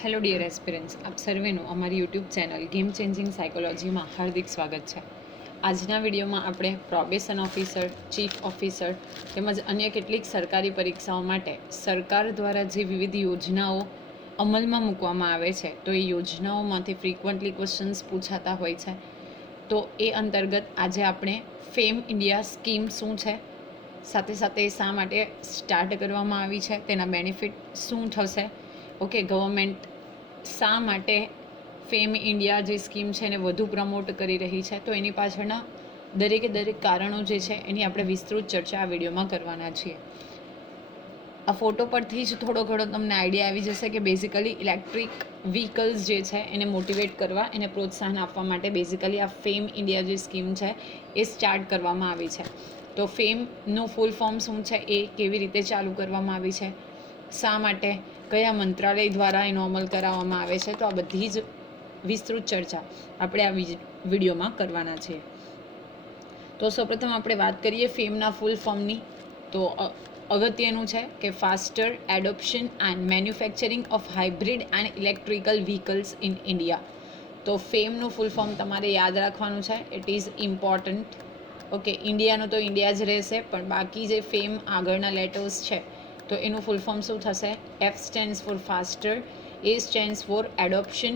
Hello dear aspirants, આપ સર્વેનું અમારી YouTube channel game changing સાયકોલોજીમાં હાર્દિક સ્વાગત છે. આજના વિડીયોમાં આપણે પ્રોબેશન ઓફિસર, ચીફ ઓફિસર તેમજ અન્ય કેટલીક સરકારી પરીક્ષાઓ માટે સરકાર દ્વારા જે વિવિધ યોજનાઓ અમલમાં મૂકવામાં આવે છે તો એ યોજનાઓમાંથી ફ્રિકવન્ટલી ક્વેશ્ચન્સ પૂછાતા હોય છે. તો એ અંતર્ગત આજે આપણે ફેમ ઇન્ડિયા સ્કીમ શું છે, સાથે સાથે શા માટે સ્ટાર્ટ કરવામાં આવી છે, તેના બેનિફિટ શું થશે, ઓકે, ગવર્મેન્ટ શા માટે ફેમ ઇન્ડિયા જે સ્કીમ છે એને વધુ પ્રમોટ કરી રહી છે, તો એની પાછળના દરેક કારણો જે છે એની આપણે વિસ્તૃત ચર્ચા આ વિડીયોમાં કરવાના છીએ. આ ફોટો પરથી જ થોડો ઘણો તમને આઈડિયા આવી જશે કે બેઝિકલી ઇલેક્ટ્રિક વ્હીકલ્સ જે છે એને મોટિવેટ કરવા, એને પ્રોત્સાહન આપવા માટે બેઝિકલી આ ફેમ ઇન્ડિયા જે સ્કીમ છે એ સ્ટાર્ટ કરવામાં આવી છે. તો ફેમનું ફૂલ ફોર્મ શું છે, એ કેવી રીતે ચાલુ કરવામાં આવી છે, શા માટે, કયા મંત્રાલય દ્વારા એનો અમલ કરાવવામાં આવે છે, તો આ બધી જ વિસ્તૃત ચર્ચા આપણે આ વિડીયોમાં કરવાના છીએ. તો સૌપ્રથમ આપણે વાત કરીએ ફેમના ફૂલ ફોર્મની. તો અગત્યનું છે કે faster adoption and manufacturing of hybrid and electrical vehicles in India. તો ફેમનું ફૂલ ફોર્મ તમારે યાદ રાખવાનું છે, ઇટ ઇઝ ઇમ્પોર્ટન્ટ. ઓકે, ઇન્ડિયાનું તો ઇન્ડિયા જ રહેશે, પણ બાકી જે ફેમ આગળના લેટર્સ છે તો એનું ફૂલ ફોર્મ શું થશે? F stands for faster, A stands for adoption,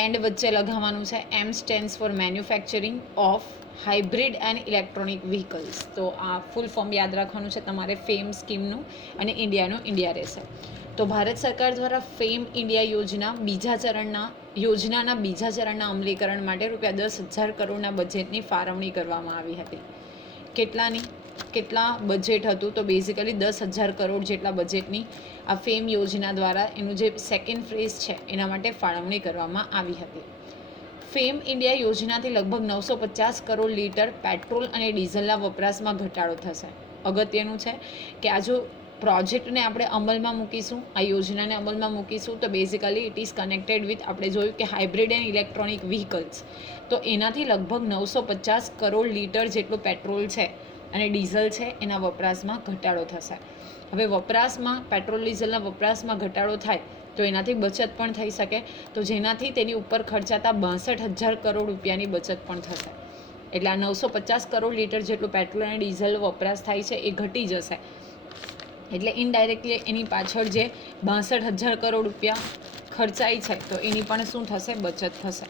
and વચ્ચે લગાવવાનું છે M stands for manufacturing of hybrid and electronic vehicles. તો આ ફૂલ ફોર્મ યાદ રાખવાનું છે તમારે ફેમ સ્કીમનું, અને ઇન્ડિયાનું ઇન્ડિયા રહેશે. તો ભારત સરકાર દ્વારા ફેમ ઇન્ડિયા યોજનાના બીજા ચરણના અમલીકરણ માટે ₹10,000 કરોડના બજેટની ફાળવણી કરવામાં આવી હતી. કેટલા બજેટ હતું? તો બેઝિકલી 10,000 કરોડ જેટલા બજેટની આ ફેમ યોજના દ્વારા એનું જે સેકન્ડ ફેઝ છે એના માટે ફાળવણી કરવામાં આવી હતી. ફેમ ઇન્ડિયા યોજનાથી લગભગ 950 કરોડ લીટર પેટ્રોલ અને ડીઝલના વપરાશમાં ઘટાડો થશે. અગત્યનું છે કે આ જો પ્રોજેક્ટને આપણે અમલમાં મૂકીશું, આ યોજનાને અમલમાં મૂકીશું, તો basically it is connected with, આપણે જોયું કે હાઇબ્રિડ એન્ડ ઇલેક્ટ્રોનિક વ્હીકલ્સ, તો એનાથી લગભગ 950 કરોડ લીટર જેટલું પેટ્રોલ છે અને ડીઝલ છે એના વપરાશમાં ઘટાડો થશે. હવે વપરાશમાં, પેટ્રોલ ડીઝલના વપરાશમાં ઘટાડો થાય તો એનાથી બચત પણ થઈ શકે, તો જેનાથી તેની ઉપર ખર્ચાતા 62,000 કરોડ રૂપિયાની બચત પણ થશે. એટલે આ 950 કરોડ લીટર જેટલું પેટ્રોલ અને ડીઝલ વપરાશ થાય છે એ ઘટી જશે. એટલે ઇનડાયરેક્ટલી એની પાછળ જે 62,000 કરોડ રૂપિયા ખર્ચાય છે તો એની પણ શું થશે? બચત થશે.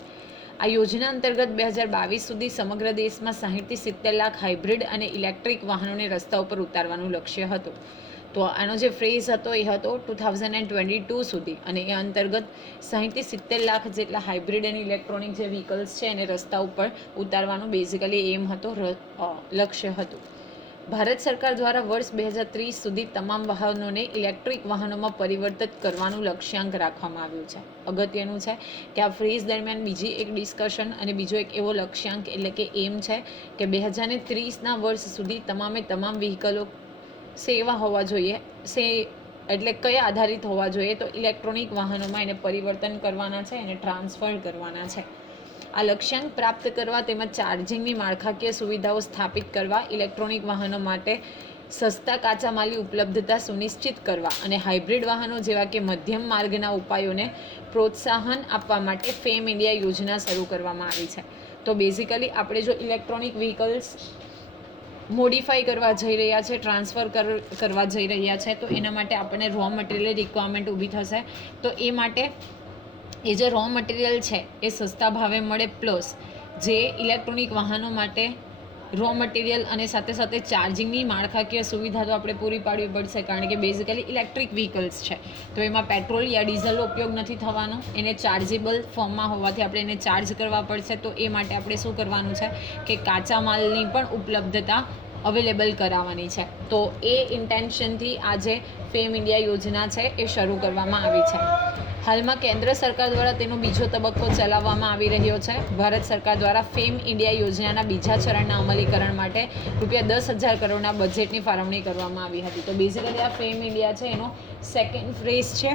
આ યોજના અંતર્ગત 2022 સુધી સમગ્ર દેશમાં 60 થી 70 લાખ હાઇબ્રિડ અને ઇલેક્ટ્રિક વાહનોને રસ્તા ઉપર ઉતારવાનું લક્ષ્ય હતું. તો આનો જે ફ્રેઝ હતો એ હતો 2022 સુધી, અને એ અંતર્ગત 60 થી 70 લાખ જેટલા હાઇબ્રિડ અને ઇલેક્ટ્રોનિક જે વ્હીકલ્સ છે એને રસ્તા ઉપર ઉતારવાનું બેઝિકલી એમ હતો, લક્ષ્ય હતું. ભારત સરકાર દ્વારા વર્ષ 2030 સુધી તમામ વાહનોને ઇલેક્ટ્રિક વાહનોમાં પરિવર્તિત કરવાનું લક્ષ્યાંક રાખવામાં આવ્યું છે. અગત્યનું છે કે આ ફ્રેઝ દરમિયાન બીજી એક ડિસ્કશન અને બીજો એક એવો લક્ષ્યાંક એટલે કે એમ છે કે 2030ના વર્ષ સુધી તમામ વ્હીકલો સેવા હોવા જોઈએ, એટલે કયા આધારિત હોવા જોઈએ? તો ઇલેક્ટ્રોનિક વાહનોમાં એને પરિવર્તન કરવાના છે, એને ટ્રાન્સફર કરવાના છે. આ લક્ષ્યાંક પ્રાપ્ત કરવા તેમજ ચાર્જિંગની માળખાકીય સુવિધાઓ સ્થાપિત કરવા, ઇલેક્ટ્રોનિક વાહનો માટે સસ્તા કાચા માલની ઉપલબ્ધતા સુનિશ્ચિત કરવા અને હાઇબ્રિડ વાહનો જેવા કે મધ્યમ માર્ગના ઉપાયોને પ્રોત્સાહન આપવા માટે ફેમ ઇન્ડિયા યોજના શરૂ કરવામાં આવી છે. તો બેઝિકલી આપણે જો ઇલેક્ટ્રોનિક વ્હીકલ્સ મોડિફાઈ કરવા જઈ રહ્યા છે, ટ્રાન્સફર કરવા જઈ રહ્યા છે, તો એના માટે આપણને રો મટીરિયલ રિક્વાયરમેન્ટ ઊભી થશે. તો એ માટે એ જે રો મટીરિયલ છે એ સસ્તા ભાવે મળે, પ્લસ જે ઇલેક્ટ્રોનિક વાહનો માટે રો મટીરિયલ અને સાથે સાથે ચાર્જિંગની માળખાકીય સુવિધા તો આપણે પૂરી પાડવી પડશે, કારણ કે બેઝિકલી ઇલેક્ટ્રિક વ્હીકલ્સ છે તો એમાં પેટ્રોલ યા ડીઝલનો ઉપયોગ નથી થવાનો, એને ચાર્જેબલ ફોર્મમાં હોવાથી આપણે એને ચાર્જ કરવા પડશે. તો એ માટે આપણે શું કરવાનું છે કે કાચા માલની પણ ઉપલબ્ધતા અવેલેબલ કરાવવાની છે. તો એ ઇન્ટેન્શનથી આજે ફેમ ઇન્ડિયા યોજના છે એ શરૂ કરવામાં આવી છે. હાલમાં કેન્દ્ર સરકાર દ્વારા તેનો બીજો તબક્કો ચલાવવામાં આવી રહ્યો છે. ભારત સરકાર દ્વારા ફેમ ઇન્ડિયા યોજનાના બીજા ચરણના અમલીકરણ માટે ₹10,000 કરોડના બજેટની ફાળવણી કરવામાં આવી હતી. તો બેઝિકલી આ ફેમ ઇન્ડિયા છે એનો સેકન્ડ ફેઝ છે.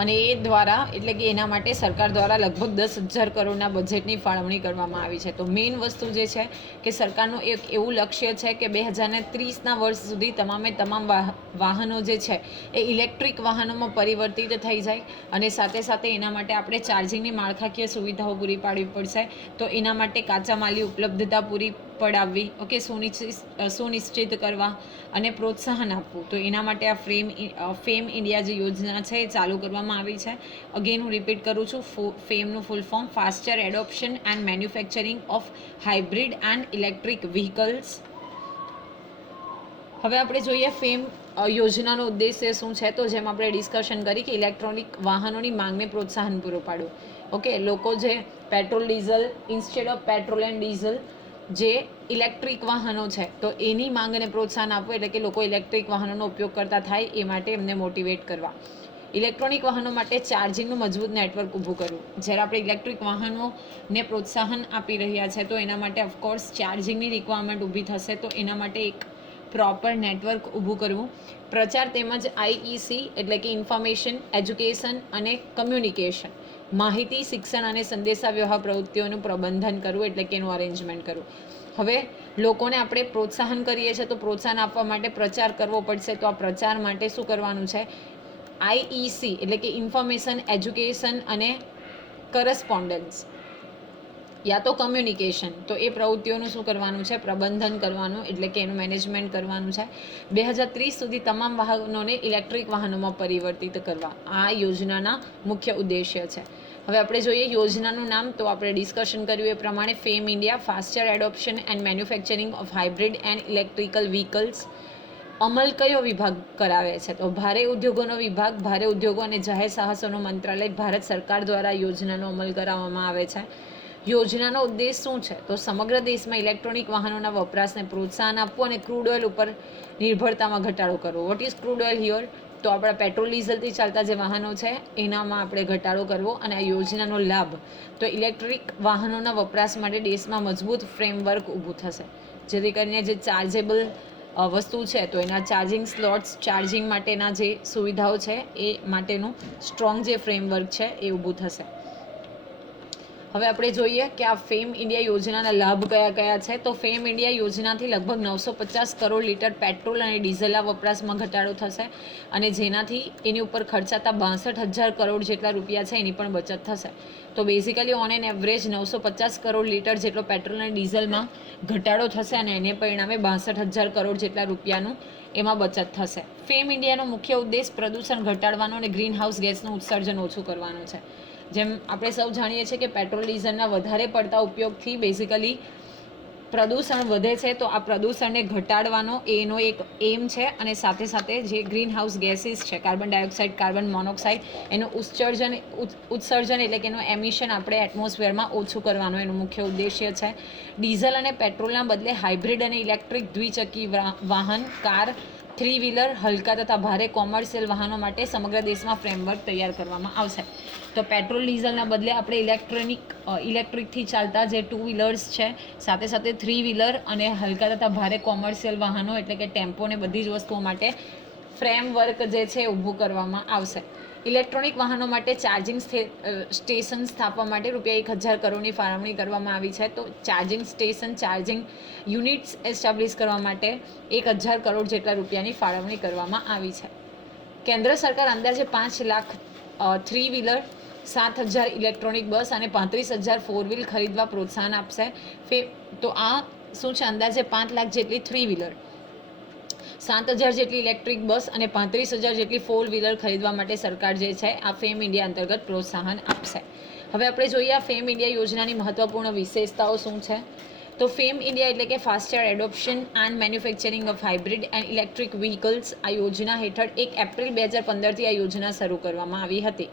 અને એ દ્વારા એટલે કે એના માટે સરકાર દ્વારા લગભગ 10,000 કરોડના બજેટની ફાળવણી કરવામાં આવી છે. તો મેઇન વસ્તુ જે છે કે સરકારનું એક એવું લક્ષ્ય છે કે 2030ના વર્ષ સુધી તમામ વાહનો જે છે એ ઇલેક્ટ્રિક વાહનોમાં પરિવર્તિત થઈ જાય અને સાથે સાથે એના માટે આપણે ચાર્જિંગની માળખાકીય સુવિધાઓ પૂરી પાડવી પડશે. તો એના માટે કાચા માલની ઉપલબ્ધતા પૂરી પડાવવી, ઓકે, સુનિશ્ચિત કરવા અને પ્રોત્સાહન આપવું. તો એના માટે આ ફેમ ઇન્ડિયા જે યોજના છે એ ચાલુ કરવામાં આવી છે. અગેન હું રિપીટ કરું છું, ફેમનું full form faster adoption and manufacturing of hybrid and electric vehicles. હવે આપણે જોઈએ ફેમ યોજનાનો ઉદ્દેશ્ય શું છે. તો જેમ આપણે ડિસ્કશન કરી કે ઇલેક્ટ્રોનિક વાહનોની માંગને પ્રોત્સાહન પૂરું પાડવું. ઓકે, લોકો જે petrol diesel instead of petrol and diesel જે ઇલેક્ટ્રિક વાહનો છે તો એની માંગને પ્રોત્સાહન આપવું, એટલે કે લોકો ઇલેક્ટ્રિક વાહનોનો ઉપયોગ કરતા થાય એ માટે એમને મોટિવેટ કરવા. ઇલેક્ટ્રોનિક વાહનો માટે ચાર્જિંગનું મજબૂત નેટવર્ક ઊભું કરવું. જ્યારે આપણે ઇલેક્ટ્રિક વાહનોને પ્રોત્સાહન આપી રહ્યા છે તો એના માટે ઓફકોર્સ ચાર્જિંગની રિક્વાયરમેન્ટ ઊભી થશે. તો એના માટે એક પ્રોપર નેટવર્ક ઊભું કરવું. પ્રચાર તેમજ આઈઈસી એટલે કે ઇન્ફોર્મેશન, એજ્યુકેશન અને કમ્યુનિકેશન, માહિતી, શિક્ષણ અને સંદેશાવ્યવહાર પ્રવૃત્તિઓનું પ્રબંધન કરવું, એટલે કે એનું અરેન્જમેન્ટ કરવું. હવે લોકોને આપણે પ્રોત્સાહન કરીએ છીએ તો પ્રોત્સાહન આપવા માટે પ્રચાર કરવો પડશે. તો આ પ્રચાર માટે શું કરવાનું છે? આઈઈસી એટલે કે ઇન્ફોર્મેશન, એજ્યુકેશન અને કરસ્પોન્ડન્સ યા તો કમ્યુનિકેશન, તો એ પ્રવૃત્તિઓનું શું કરવાનું છે? પ્રબંધન કરવાનું, એટલે કે એનું મેનેજમેન્ટ કરવાનું છે. 2030 સુધી તમામ વાહનોને ઇલેક્ટ્રિક વાહનોમાં પરિવર્તિત કરવા આ યોજનાના મુખ્ય ઉદ્દેશ્ય છે. હવે આપણે જોઈએ યોજનાનું નામ. તો આપણે ડિસ્કશન કર્યું એ પ્રમાણે FAME India faster adoption and manufacturing of hybrid and electrical vehicles. અમલ કયો વિભાગ કરાવે છે? તો ભારે ઉદ્યોગોનો વિભાગ, ભારે ઉદ્યોગો અને જાહેર સાહસોનું મંત્રાલય, ભારત સરકાર દ્વારા યોજનાનો અમલ કરાવવામાં આવે છે. યોજનાનો ઉદ્દેશ શું છે? તો સમગ્ર દેશમાં ઇલેક્ટ્રોનિક વાહનોના વપરાશને પ્રોત્સાહન આપવું અને ક્રૂડ ઓઇલ ઉપર નિર્ભરતામાં ઘટાડો કરવો. What is crude oil here? તો આપણા પેટ્રોલ ડીઝલથી ચાલતા જે વાહનો છે એનામાં આપણે ઘટાડો કરવો. અને આ યોજનાનો લાભ તો ઇલેક્ટ્રિક વાહનોના વપરાશ માટે દેશમાં મજબૂત ફ્રેમવર્ક ઊભું થશે, જેથી કરીને જે ચાર્જેબલ વસ્તુ છે તો એના ચાર્જિંગ સ્લોટ્સ, ચાર્જિંગ માટેના જે સુવિધાઓ છે એ માટેનું સ્ટ્રોંગ જે ફ્રેમવર્ક છે એ ઊભું થશે. હવે આપણે જોઈએ કે આ ફેમ ઇન્ડિયા યોજનાના લાભ કયા કયા છે. તો ફેમ ઇન્ડિયા યોજનાથી લગભગ 950 કરોડ લીટર પેટ્રોલ અને ડીઝલના વપરાશમાં ઘટાડો થશે અને જેનાથી એની ઉપર ખર્ચાતા 62,000 કરોડ જેટલા રૂપિયા છે એની પણ બચત થશે. તો basically on an average 950 crore litre જેટલો પેટ્રોલ અને ડીઝલમાં ઘટાડો થશે અને એને પરિણામે 62,000 કરોડ જેટલા રૂપિયાનું એમાં બચત થશે. ફેમ ઇન્ડિયાનો મુખ્ય ઉદ્દેશ પ્રદૂષણ ઘટાડવાનો અને ગ્રીન હાઉસ ગેસનું ઉત્સર્જન ઓછું કરવાનું છે. જેમ આપણે સૌ જાણીએ છીએ કે પેટ્રોલ ડીઝલના વધારે પડતા ઉપયોગથી બેઝિકલી પ્રદૂષણ વધે છે. તો આ પ્રદૂષણને ઘટાડવાનો એનો એક એમ છે અને સાથે સાથે જે ગ્રીન હાઉસ ગેસીસ છે, કાર્બન ડાયોક્સાઇડ, કાર્બન મોનોક્સાઇડ, એનું ઉત્સર્જન એટલે કે એનું એમિશન આપણે એટમોસ્ફિયરમાં ઓછું કરવાનો એનો મુખ્ય ઉદ્દેશ્ય છે. ડીઝલ અને પેટ્રોલના બદલે હાઇબ્રિડ અને ઇલેક્ટ્રિક દ્વિચક્રી વાહન, કાર, થ્રી વ્હીલર, હલકા તથા ભારે કોમર્શિયલ વાહનો માટે સમગ્ર દેશમાં ફ્રેમવર્ક તૈયાર કરવામાં આવશે. તો પેટ્રોલ ડીઝલના બદલે આપણે ઇલેક્ટ્રિકથી ચાલતા જે ટુ વ્હીલર્સ છે, સાથે સાથે થ્રી વ્હીલર અને હલકા તથા ભારે કોમર્શિયલ વાહનો એટલે કે ટેમ્પો ને બધી જ વસ્તુઓ માટે ફ્રેમવર્ક જે છે ઊભું કરવામાં આવશે. ઇલેક્ટ્રોનિક વાહનો માટે ચાર્જિંગ સ્ટેશન સ્થાપવા માટે ₹1,000 કરોડની ફાળવણી કરવામાં આવી છે. તો charging station, charging units establish કરવા માટે 1,000 કરોડ જેટલા રૂપિયાની ફાળવણી કરવામાં આવી છે. કેન્દ્ર સરકાર અંદાજે 5 લાખ થ્રી વ્હીલર, 7,000 ઇલેક્ટ્રોનિક બસ અને 35,000 ફોર વ્હીલ ખરીદવા પ્રોત્સાહન આપશે. તો આ શું છે? અંદાજે 5 લાખ જેટલી થ્રી વ્હીલર, 7,000 જેટલી ઇલેક્ટ્રિક બસ અને 35,000 જેટલી ફોર વ્હીલર ખરીદવા માટે સરકાર જે છે આ ફેમ ઇન્ડિયા અંતર્ગત પ્રોત્સાહન આપશે. હવે આપણે જોઈએ આ ફેમ ઇન્ડિયા યોજનાની મહત્વપૂર્ણ વિશેષતાઓ શું છે. તો ફેમ ઇન્ડિયા એટલે કે faster adoption and manufacturing of hybrid and electric vehicles. આ યોજના હેઠળ 1 એપ્રિલ 2015થી આ યોજના શરૂ કરવામાં આવી હતી.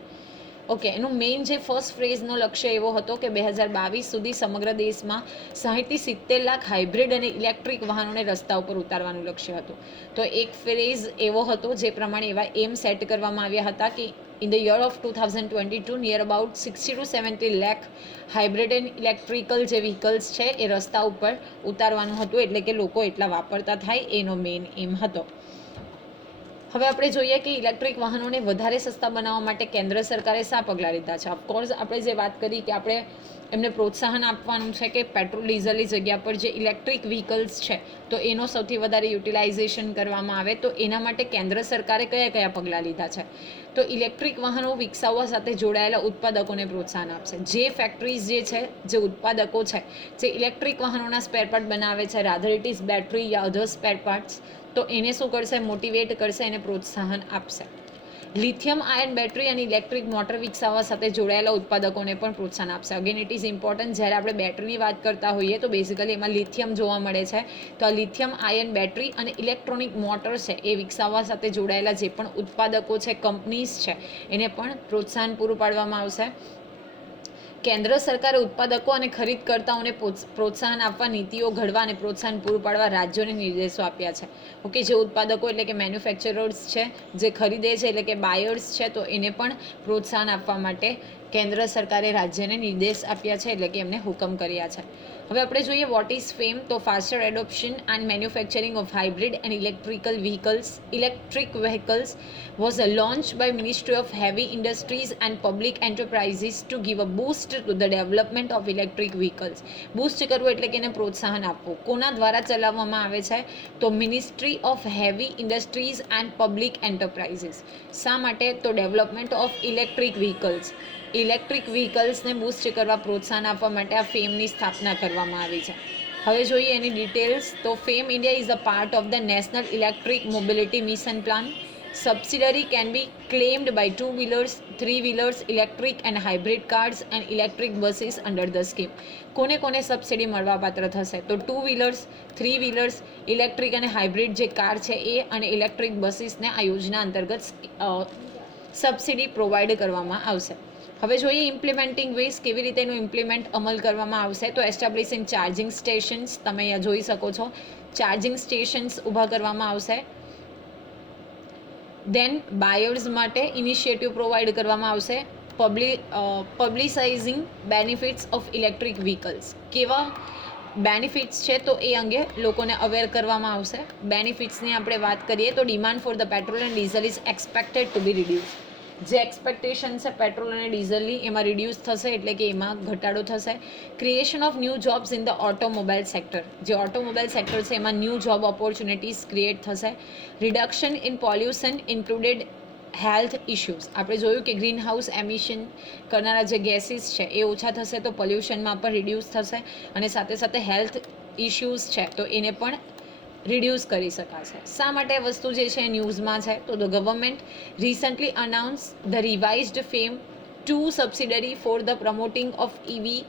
ઓકે, એનું મેઇન જે ફર્સ્ટ ફેઝનો લક્ષ્ય એવો હતો કે 2022 સુધી સમગ્ર દેશમાં 60 થી 70 લાખ હાઇબ્રિડ અને ઇલેક્ટ્રિક વાહનોને રસ્તા ઉપર ઉતારવાનું લક્ષ્ય હતું. તો એક ફેઝ એવો હતો જે પ્રમાણે એવા એમ સેટ કરવામાં આવ્યા હતા કે in the year of 2022 near about 60 to 70 lakh hybrid and electrical જે વ્હીકલ્સ છે એ રસ્તા ઉપર ઉતારવાનું હતું, એટલે કે લોકો એટલા વાપરતા થાય એનો મેઇન એમ હતો. હવે આપણે જોઈએ કે ઇલેક્ટ્રિક વાહનોને વધારે સસ્તા બનાવવા માટે કેન્દ્ર સરકારે શા પગલાં લીધા છે. ઓફકોર્સ આપણે જે વાત કરી કે આપણે એમને પ્રોત્સાહન આપવાનું છે કે પેટ્રોલ ડીઝલની જગ્યા પર જે ઇલેક્ટ્રિક વ્હીકલ્સ છે તો એનો સૌથી વધારે યુટિલાઇઝેશન કરવામાં આવે. તો એના માટે કેન્દ્ર સરકારે કયા કયા પગલાં લીધા છે. તો ઇલેક્ટ્રિક વાહનો વિકસાવવા સાથે જોડાયેલા ઉત્પાદકોને પ્રોત્સાહન આપશે. જે ફેક્ટરીઝ જે છે, જે ઉત્પાદકો છે, જે ઇલેક્ટ્રિક વાહનોના સ્પેરપાર્ટ બનાવે છે, rather it is battery yeah other spare parts, તો એને શું કરશે, મોટિવેટ કરશે, એને પ્રોત્સાહન આપશે. લિથિયમ આયન બેટરી અને ઇલેક્ટ્રિક મોટર વિકસાવવા સાથે જોડાયેલા ઉત્પાદકોને પણ પ્રોત્સાહન આપશે. અગેન ઇટ ઇઝ ઇમ્પોર્ટન્ટ, જ્યારે આપણે બેટરીની વાત કરતા હોઈએ તો બેઝિકલી એમાં લિથિયમ જોવા મળે છે. તો આ લિથિયમ આયન બેટરી અને ઇલેક્ટ્રોનિક મોટર છે એ વિકસાવવા સાથે જોડાયેલા જે પણ ઉત્પાદકો છે, કંપનીઝ છે, એને પણ પ્રોત્સાહન પૂરું પાડવામાં આવશે. કેન્દ્ર સરકારે ઉત્પાદકો અને ખરીદકર્તાઓને પ્રોત્સાહન આપવા નીતિઓ ઘડવા અને પ્રોત્સાહન પૂરું પાડવા રાજ્યોને નિર્દેશો આપ્યા છે. ઓકે, જે ઉત્પાદકો એટલે કે મેન્યુફેક્ચરર્સ છે, જે ખરીદે છે એટલે કે બાયર્સ છે, તો એને પણ પ્રોત્સાહન આપવા માટે કેન્દ્ર સરકારે રાજ્યને નિર્દેશ આપ્યા છે, એટલે કે એમને હુકમ કર્યા છે. હવે આપણે જોઈએ વોટ ઇઝ ફેમ. તો faster adoption and manufacturing of hybrid and electric vehicles was launched by Ministry of Heavy Industries and Public Enterprises to give a boost to the development of electric vehicles. Boost કરવું એટલે કે એને પ્રોત્સાહન આપવું. કોના દ્વારા ચલાવવામાં આવે છે? તો ministry of heavy industries and public enterprises. શા માટે? તો development of electric vehicles. Electric વ્હીકલ્સને બૂસ્ટ કરવા, પ્રોત્સાહન આપવા માટે આ ફેમની સ્થાપના કરવામાં આવી છે. હવે જોઈએ એની ડિટેલ્સ. તો FAME India is a part of the national electric mobility mission plan. Subsidy can be claimed by two-wheelers, three-wheelers, electric and hybrid cars and electric buses under the scheme. કોને કોને સબસિડી મળવાપાત્ર થશે? તો two wheelers, three wheelers, electric અને hybrid જે car છે એ અને ઇલેક્ટ્રિક બસીસને આ યોજના અંતર્ગત સબસિડી પ્રોવાઈડ કરવામાં આવશે. હવે જોઈએ ઇમ્પ્લિમેન્ટિંગ વેઝ, કેવી રીતે એનું ઇમ્પ્લિમેન્ટ અમલ કરવામાં આવશે. તો એસ્ટાબ્લિશિંગ ચાર્જિંગ સ્ટેશન્સ, તમે અહીંયા જોઈ શકો છો, ચાર્જિંગ સ્ટેશન્સ ઊભા કરવામાં આવશે. દેન બાયર્સ માટે ઇનિશિયેટિવ પ્રોવાઈડ કરવામાં આવશે. પબ્લિસાઇઝિંગ બેનિફિટ્સ ઓફ ઇલેક્ટ્રિક વ્હીકલ્સ. કેવા બેનિફિટ્સ છે તો એ અંગે લોકોને અવેર કરવામાં આવશે. બેનિફિટ્સની આપણે વાત કરીએ તો demand for the petrol and diesel is expected to be reduce. જે એક્સપેક્ટેશન છે પેટ્રોલ અને ડિઝલની એમાં રિડ્યુસ થશે, એટલે કે એમાં ઘટાડો થશે. Creation of new jobs in the automobile sector. જે ઓટોમોબાઈલ સેક્ટર છે એમાં ન્યૂ જોબ ઓપોર્ચ્યુનિટીઝ ક્રિએટ થશે. Reduction in pollution included health issues. આપણે જોયું કે ગ્રીન હાઉસ એમિશન કરનારા જે ગેસીસ છે એ ઓછા થશે તો પોલ્યુશનમાં પણ રિડ્યુસ થશે, અને સાથે સાથે હેલ્થ ઇશ્યુઝ છે તો એને પણ રિડ્યુસ કરી શકાશે. શા માટે વસ્તુ જે છે ન્યૂઝમાં છે? તો the government recently announce the revised FAME 2 subsidiary for the promoting of EV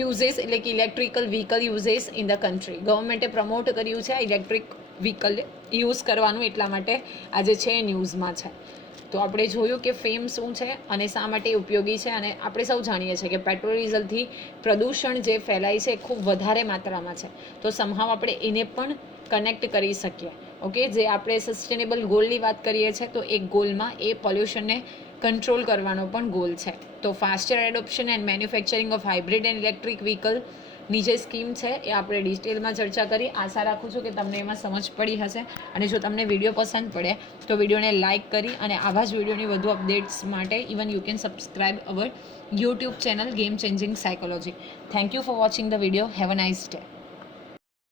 uses, એટલે કે electrical vehicle uses in the country. ગવર્મેન્ટે પ્રમોટ કર્યું છે ઇલેક્ટ્રિક વ્હીકલ યુઝ કરવાનું, એટલા માટે આજે છે ન્યૂઝમાં છે. તો આપણે જોયું કે ફેમ શું છે અને શા માટે ઉપયોગી છે. અને આપણે સૌ જાણીએ છીએ કે પેટ્રોલ ડીઝલથી પ્રદૂષણ જે ફેલાય છે એ ખૂબ વધારે માત્રામાં છે. તો સમહાવ આપણે એને પણ કનેક્ટ કરી શકીએ. ઓકે, જે આપણે સસ્ટેનેબલ ગોલની વાત કરીએ છીએ તો એક ગોલમાં એ પોલ્યુશનને કંટ્રોલ કરવાનો પણ ગોલ છે. તો faster adoption and manufacturing of hybrid and electric વ્હીકલની જે સ્કીમ છે એ આપણે ડિટેલમાં ચર્ચા કરી. આશા રાખું છું કે તમને એમાં સમજ પડી હશે, અને જો તમને વિડીયો પસંદ પડે તો વિડીયોને લાઇક કરી અને આવા જ વિડીયોની વધુ અપડેટ્સ માટે even you can subscribe our YouTube channel game changing psychology. Thank you for watching the video. Have a nice day.